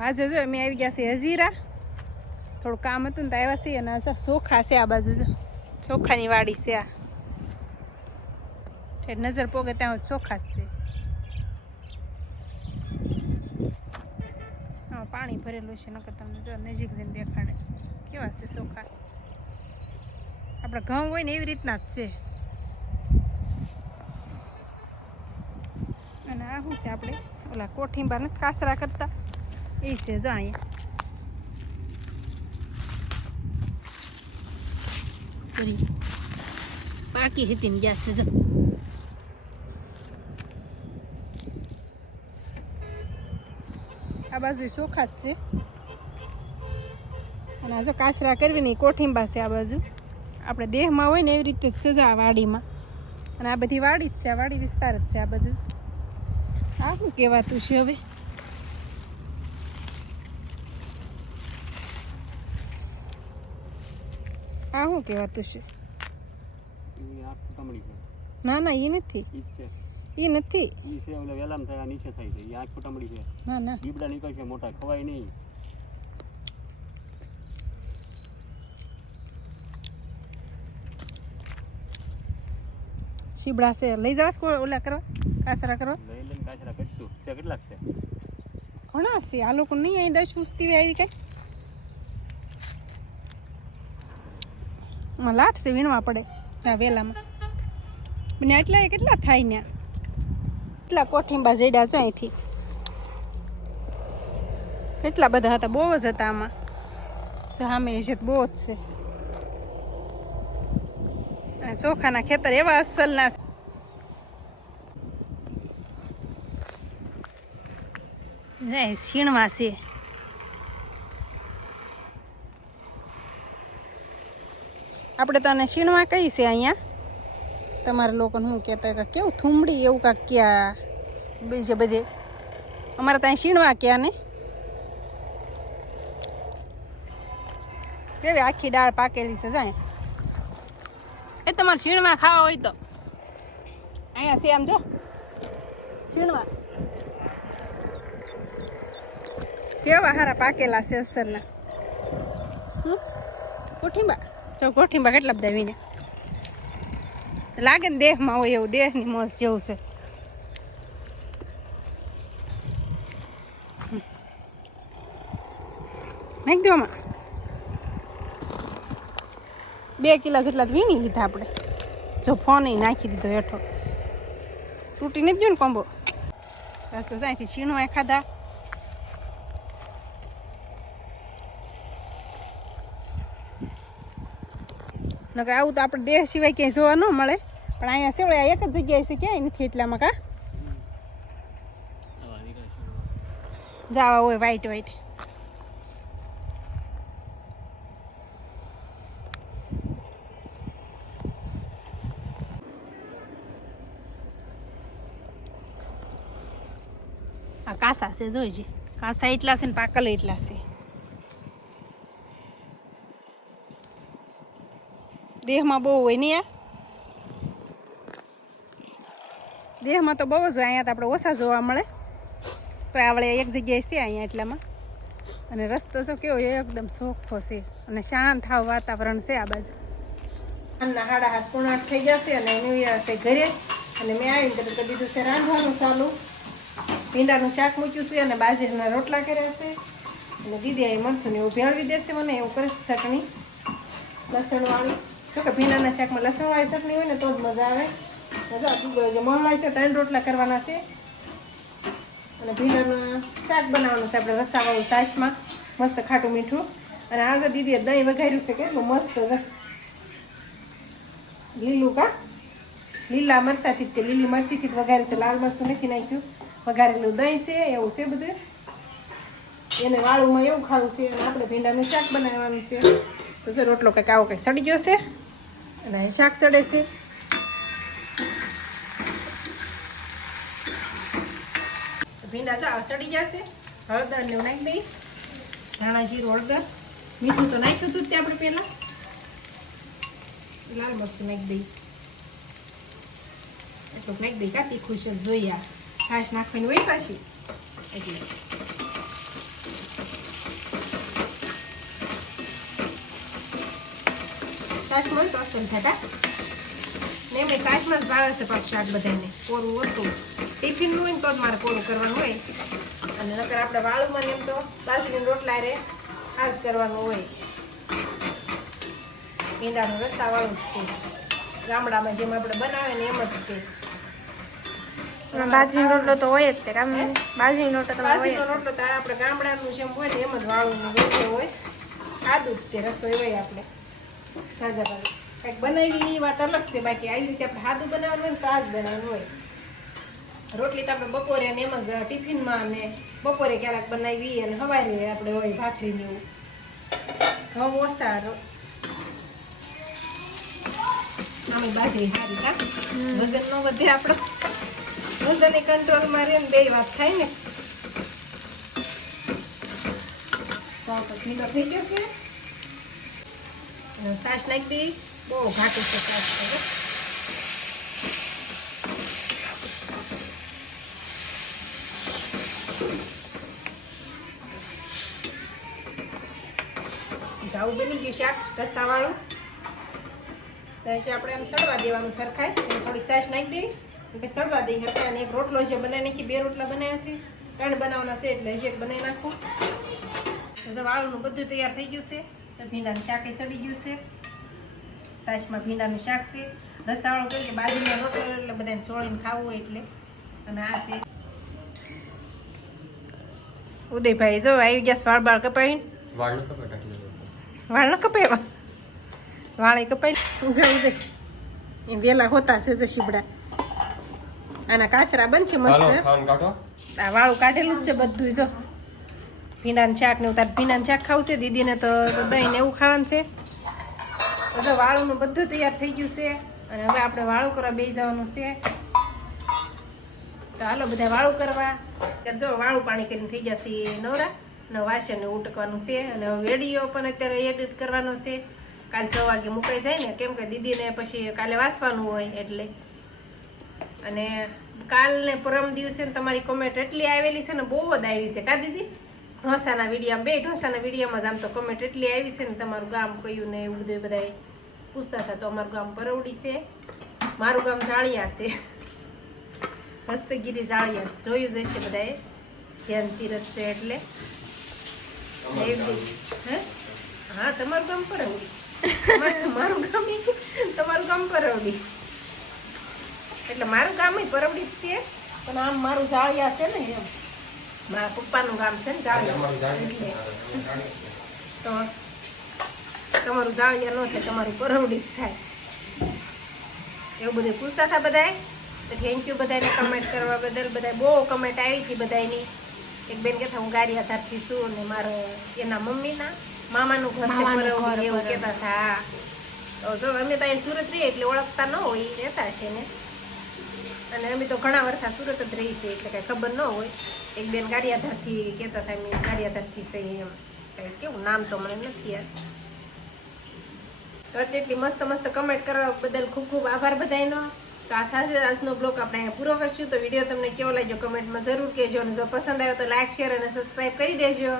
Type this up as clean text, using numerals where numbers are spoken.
આજે જો અમે આવી ગયા છે હજીરા, થોડું કામ હતું ને તો આવ્યા છીએ. અને આ ચોખા છે, આ બાજુ જો ચોખાની વાડી છે. આ નજર પોગે ત્યાં ચોખા જ છે. હા, પાણી ભરેલું છે. નકર તમને જો નજીક જઈને દેખાડે કેવા છે ચોખા. આપણે ઘઉં હોય ને એવી રીતના જ છે. અને આ શું છે, આપણે ઓલા કોઠીંબા નથી કાસરા કરતા એ છે. જો અહીંયા પાકી હતી ને ગયા છે. જો આ બાજુ ચોખા જ છે. અને આ જો કાસરા કરવી ને કોઠીંબા છે. આ બાજુ આપણે દેહમાં હોય ને એવી રીતે જ છે. જો આ વાડીમાં, અને આ બધી વાડી જ છે. આ વાડી વિસ્તાર જ છે. આ બધું આ શું કહેવાતું છે હવે? આ શું કહેવાતું છે? ના ના, એ નથી. એ નથી. ના ના, દીપડા નીકળશે મોટા, ખવાય નહીં. શીબડા છે. લઈ જવા ઓલા કરવા, કાસરા કરવા. લઈ લઈને કાસરા કરશું. કેટલાક છે? ઘણા છે. આ લોકો નહીં અહીં 10 ઉસ્તી આવી કઈ માં લાટ છે. વીણવા પડે ત્યાં વેલામાં. મને એટલા કેટલા થાય ને, કેટલા કોઠીંબા જડ્યા છો અહીંથી. કેટલા બધા હતા, બહુ જ હતા આમાં. જો સામે છે બહુ જ છે. અને ચોખાના ખેતર એવા અસલના સીણવા છે. આપણે તો આને સીણવા કઈ છે અહીંયા. તમારા લોકોને શું કહેતા કે કેવું થુમડી એવું કાંક ક્યાં બીજે બધે. અમારે ત્યાં સીણવા ક્યાં ને કેવી આખી દાળ પાકેલી છે. જાય એ તમારે સીણવા ખાવા હોય તો અહીંયા છે. આમ જો સીણવા કેવા હારા પાકેલા છે અસરના. કોઠીંબા જો કોઠીંબા કેટલા બધા વીને લાગે ને દેહમાં હોય એવું. દેહની મોજ જેવું છે. નાખી દો આમાં 2 કિલા જેટલા વીણી લીધા આપણે. જો ફોન નાખી દીધો હેઠો, તૂટી નથી ગયો ને કોંબો. બસ તો અહીંથી છીણવા ખાધા. નકર આવું તો આપણે દેહ સિવાય ક્યાંય જોવા ન મળે. પણ અહીંયા સેવડે એક જ જગ્યાએ છે, ક્યાંય નથી એટલામાં. કા જાવા હોય વ્હાઈટ વ્હાઈટ. આ કાસા છે જોઈજે. કાસા એટલા છે ને પાકલ એટલા છે. દેહમાં બહુ હોય નહીં. દેહમાં તો બહુ જ હોય. અહીંયા તો આપણે ઓછા જોવા મળે. તો આપણે એક જગ્યાએ છે અહીંયા એટલામાં. અને રસ્તો તો કેવો એકદમ ચોખ્ખો છે અને શાંત થાવ વાતાવરણ છે આ બાજુ. સાંજના 7:30 પોણા 8 થઈ જશે અને નિવ્યા છે ઘરે. અને મેં આવીને તો દીધું છે રાંધવાનું ચાલુ. ભીંડાનું શાક મૂક્યું છે અને બાજરીના રોટલા કર્યા છે. અને દીદી અહીં મરસું ને એવું ભેળવી દેશે મને. એવું કરે છે ચટણી લસણવાળી. જો કે ભીંડાના શાકમાં લસણવાળી ચટણી હોય ને તો જ મજા આવે. જે મળવાય છે 3 રોટલા કરવાના છે. અને ભીંડાનું શાક બનાવવાનું છે આપણે રસાવાળું છાશમાં, મસ્ત ખાટું મીઠું. અને આગળ દીદીએ દહીં વઘાર્યું છે કેટલું મસ્ત લીલું. કા લીલા મરચાથી તે લીલી મરચીથી જ વઘાર્યું છે. લાલ મરચું નથી નાખ્યું. વઘારેલું દહીં છે એવું છે બધું. એને વાળુંમાં એવું ખાવું છે. અને આપણે ભીંડાનું શાક બનાવવાનું છે. તો જો રોટલો કંઈક આવો કંઈક સડી ગયો છે અને શાક સડે છે. ભીંડા તો આ સડી જશે. હળદર ને નાખી દઈ. ધાણા જીરું હળદર મીઠું તો નાખ્યું હતું ત્યાં આપણે પહેલા. લાલ મરચું નાખી દઈ. એટલું નાખી દઈ. કા તીખું છે જોઈએ. છાશ નાખવાની હોય પાછી એટલે છાશમાં હોય તો અસલ થતા ને એમ છાશમાં જ ભાવે છે પાછું શાક બધાને કોરું ઓછું ટિફિનનું હોય ને તો જ મારે કોરું કરવાનું હોય અને નકર આપણે વાળુમાં ને એમ તો બાજરીના રોટલા રે ખાસ કરવાનું હોય ભીંડાનું રસાવાળું જ છે ગામડામાં જેમ આપણે બનાવે ને એમ જ છે બાજરીનો રોટલો તો હોય જ તે બાજરીનો રોટલો તો બાજરીનો રોટલો તો આપણે ગામડાનું જેમ હોય ને એમ જ વાળું રોટલો હોય સાદું જ તે રસોઈ હોય આપણે તાજા ભાવે કંઈક બનાવી એ વાત અલગ છે બાકી આવી રીતે આપણે સાદું બનાવવાનું હોય ને તો આ જ બનાવવાનું હોય રોટલી તો આપણે બપોરે ને એમ જ ટિફિનમાં ને બપોરે ક્યારેક બનાવી અને સવારે આપણે હોય ભાખરીને એવું ઘઉં ઓછા આમે બાજરી સારી કા વજન ન વધે આપણો વજન કંટ્રોલમાં રહે ને બે વાત થાય ને ભીનો થઈ ગયો છે સાસ નાખી દઈ બહુ ઘાટું છે સાસ ઘઉં બની ગયું શાક રસાવાળું પછી આપણે આમ સડવા દેવાનું સરખાય થોડી સાસ નાખી દેવી પછી સડવા દઈ હટે અને એક રોટલો છે બનાવી નાખી 2 રોટલા બનાવ્યા છે 3 બનાવવાના છે એટલે હજી એક બનાવી નાખું તો વાળુનું બધું તૈયાર થઈ ગયું છે ભીંડાનું શાક એ સડી ગયું છે સાસમાં ભીંડાનું શાક છે રસાવાળું કહ્યું કે બાજરીનો રોટલો એટલે બધાને ચોળીને ખાવું હોય એટલે અને આ છે ઉદયભાઈ જો આવી ગયા વાળ બાળ કપાવીને વાળ ન કપાવ્યા વાળે કપાઈ જવું દે એ વેલા હોતા છે શીબડા આના કાસરા બનશે મસ્ત આ વાળું કાઢેલું જ છે બધું જો ભીંડાનું શાક ને ઉતાર ભીંડાનું શાક ખાવું છે દીદીને તો દહીં ને એવું ખાવાનું છે તો વાળુંનું બધું તૈયાર થઈ ગયું છે અને હવે આપણે વાળું કરવા બેસી જવાનું છે તો હાલો બધા વાળું કરવા જો વાળું પાણી કરીને થઈ જશે નવરા ને વાસણ ઉટકવાનું છે અને વિડીયો પણ અત્યારે એડિટ કરવાનો છે કાલે 6 વાગે મુકાઈ જાય ને કેમ કે દીદીને પછી કાલે વાસવાનું હોય એટલે અને કાલને પરમ દિવસે તમારી કોમેન્ટ એટલી આવેલી છે ને બહુ જ આવી છે કા દીદી ઢોસાના વિડીયોમાં 2 ઢોસાના વિડીયોમાં જ આમ તો કોમેન્ટ એટલી આવી છે ને તમારું ગામ કયું ને એવું બધું બધા પૂછતા હતા તો અમારું ગામ પરવડી છે મારું ગામ જાળિયા છે હસ્તગીરી જાળિયા જોયું જશે બધાએ જૈન તીરથ છે એટલે હે હા તમારું ગામ પરવડી મારું ગામ તમારું ગામ પરવડી એટલે મારું ગામ પરવડી જ છે પણ આમ મારું જાળિયા છે ને એમ મારા પપ્પાનું ગામ છે ને જાળિયા તો તમારું જાળિયા ન થાય તમારું પરવડી જ થાય એવું બધું પૂછતા હતા બધાએ તો થેન્ક યુ બધાને કમેન્ટ કરવા બદલ બધા બહુ કમેન્ટ આવી હતી બધાની એક બેન કહેતા હું ગારિયાધારથી છું અને મારા એના મમ્મીના મામાનું ઘર છે પરવડી એવું કહેતા હતા તો જો અમે તો અહીં સુરત રહીએ એટલે ઓળખતા ન હોય એ રહેતા છે ને અને અમે તો ઘણા વર્ષા સુરત જ રહી છે એટલે કાંઈ ખબર ન હોય એક બેન ગારિયાધારથી કહેતા હતા અમે ગારિયાધારથી છે એમ કંઈ કેવું નામ તો મને નથી યાદ તો એટલી મસ્ત મસ્ત કમેન્ટ કરવા બદલ ખૂબ ખૂબ આભાર બધાનો તો આ સાથે આજનો બ્લોગ આપણે અહીંયા પૂરો કરશું તો વિડીયો તમને કેવો લાગ્યો કમેન્ટમાં જરૂર કહેજો અને જો પસંદ આવ્યો તો લાઈક શેર અને સબસ્ક્રાઈબ કરી દેજો